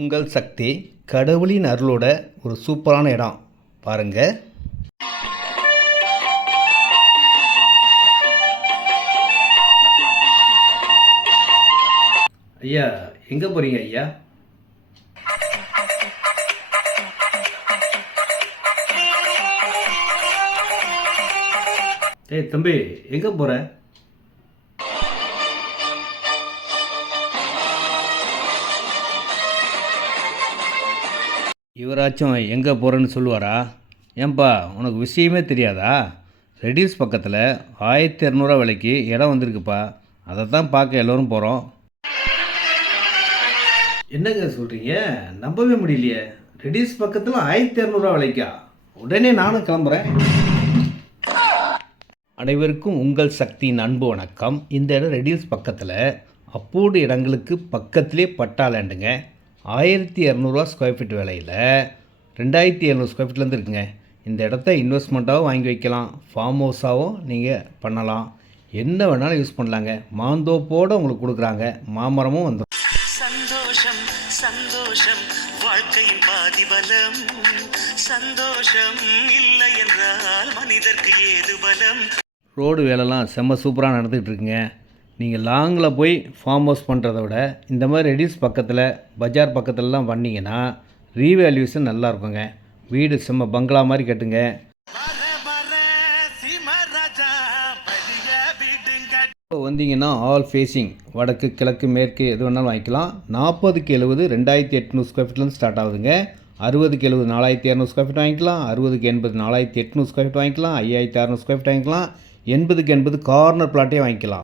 உங்கள் சக்தி கடவுளின் அருளோட ஒரு சூப்பரான இடம் பாருங்க. ஐயா எங்க போறீங்க ஐயா? ஏய் தம்பி எங்க போற? இவராச்சும் எங்கே போகிறேன்னு சொல்லுவாரா? ஏன்பா உனக்கு விஷயமே தெரியாதா? ரெடியூஸ் பக்கத்தில் 1200 விலைக்கு இடம் வந்திருக்குப்பா. அதை தான் பார்க்க எல்லோரும் போகிறோம். என்னங்க சொல்கிறீங்க? நம்பவே முடியலையே. ரெடியூஸ் பக்கத்தில் 1200 விலைக்கா? உடனே நானும் கிளம்புறேன். அனைவருக்கும் உங்கள் சக்தியின் அன்பு வணக்கம். இந்த இடம் ரெடியூஸ் பக்கத்தில் அப்போடு இடங்களுக்கு பக்கத்திலே பட்டா லேண்டுங்க. 1200 ஸ்கொயர் ஃபீட் விலையில் 2700 ஸ்கொயர் ஃபீட்லேருந்து இருக்குங்க. இந்த இடத்த இன்வெஸ்ட்மெண்ட்டாகவும் வாங்கி வைக்கலாம், ஃபார்ம் ஹவுஸாகவும் நீங்கள் பண்ணலாம், என்ன வேணாலும் யூஸ் பண்ணலாங்க. மாந்தோப்போடு உங்களுக்கு கொடுக்குறாங்க, மாமரமும் வந்துடும். சந்தோஷம் சந்தோஷம் வாழ்க்கையின் பாதிபலம், சந்தோஷம் இல்லை என்றால் மனிதர்க்கு ஏது பலம். ரோடு வேலைலாம் செம்ம சூப்பராக நடந்துகிட்டு இருக்குங்க. நீங்கள் லாங்கில் போய் ஃபார்ம் ஹவுஸ் பண்ணுறத விட இந்த மாதிரி ரெடியூஸ் பக்கத்தில் பஜார் பக்கத்துலலாம் பண்ணிங்கன்னா ரீவேல்யூஷன் நல்லா இருக்குங்க. வீடு செம்ம பங்களா மாதிரி கட்டுங்க. இப்போ வந்தீங்கன்னா ஆல் ஃபேஸிங் வடக்கு கிழக்கு மேற்கு எது வேணாலும் வாங்கிக்கலாம். 40க்கு 70 2800 ஸ்கொயர் ஃபீட்லேருந்து ஸ்டார்ட் ஆகுதுங்க. 60க்கு 70 4200 ஸ்கொயர் ஃபீட் வாங்கிக்கலாம். 60க்கு 80 4800 ஸ்கொயர் ஃபீட் வாங்கிக்கலாம். 5600 ஸ்கொயர் ஃபீட் வாங்கிக்கலாம். 80க்கு 80 கார்னர் பிளாட்டே வாங்கிக்கலாம்.